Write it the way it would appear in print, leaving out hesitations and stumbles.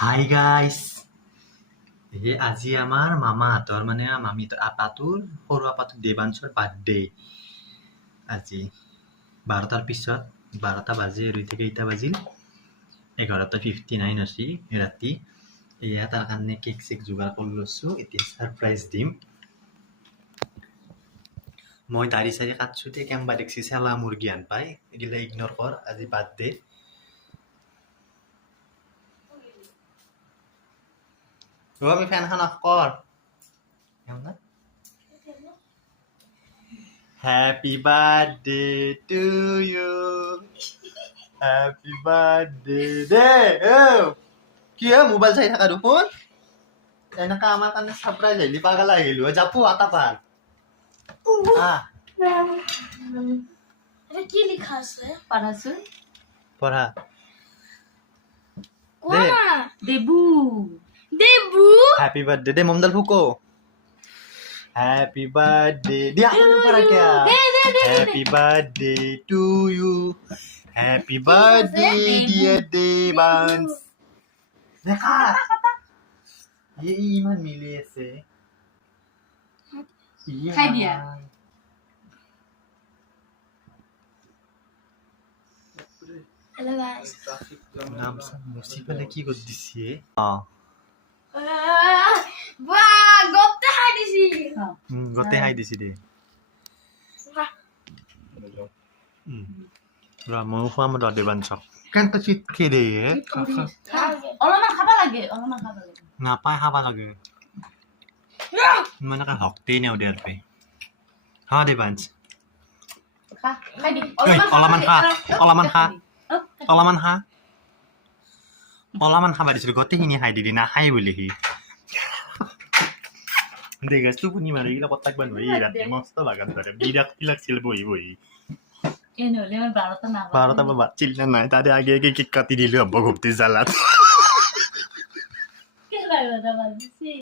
Hi guys, আজি আমাৰ মামাহঁতৰ মানে মামীহঁতৰ আপাটোৰ সৰু আপাটোৰ দেৱাংশৰ বাৰ্থডে। আজি 12টাৰ পিছত 12টা বাজি আৰু এতিয়া কেইটা বাজিল 11:59 হৈছে ৰাতি। এয়া তাৰ কাৰণে কেক চেক যোগাৰ কৰি লৈছোঁ, এতিয়া ছাৰপ্ৰাইজ দিম। মই দাড়ি চাৰি কাটছোতে কেম্বা দেখছি চেলা মোৰ জ্ঞান পাই, এগিলা ইগনৰ কৰ, আজি বাৰ্থডে। আমি ফেনখন অফ কৰ। Happy birthday to you, happy birthday দে। কি হয় মোবাইল চাই থাকা দেখোন, এনেকা আমাৰ কাৰণে ছাৰপ্ৰাইজ আহিলি পাগল আহিলো জাপু আটা পাৰ। এটা কি লেখা আছে? পাৰাসুন পঢ়া কোৱা না। দেবু দেবু হ্যাপি বাৰ্থডে দে মমদাল ফুকো। হ্যাপি বাৰ্থডে দিয়া para kya happy birthday to you, happy birthday dear Devansh. দেখা এই ইমান মিলি আছে। খাই দিয়া। Hello guys. নাম মুছি পেলে কি করে দিছি? বাহ গপ্তে খাই দিছি। গতে হাই দিছি দে। মই খুৱাম ৰ দেৱাংশক। কেনেকে চিট খেয়ে দে অলমান খাবা লাগে, অলমান খাবা লাগে। নাপায় খাবা লাগে, মই এনেকে হকতেই নেও দিয়াৰ পে। হা দেৱাংশ খা, খাই দি। অলমান খা, অলমান খা, অলমান খা, অলমান খাবা দিছিলো, গোটেইখিনি খাই দিলি, নাখাই বুলি সি। দেখাছ টোপনি মাৰি এইগিলা কথা থাকিব নোৱাৰি ৰাতি, মস্ত বাগান ধৰে বিৰাট লাগছিল বহি বহি। কেন হলে আমার 12টা না 12টা বা বাচ্চিল না নাই, তারে আগে আগে কেক কাটি দিলে হব ঘুরতে জ্বালাত। কে লাগে দাদা বলছি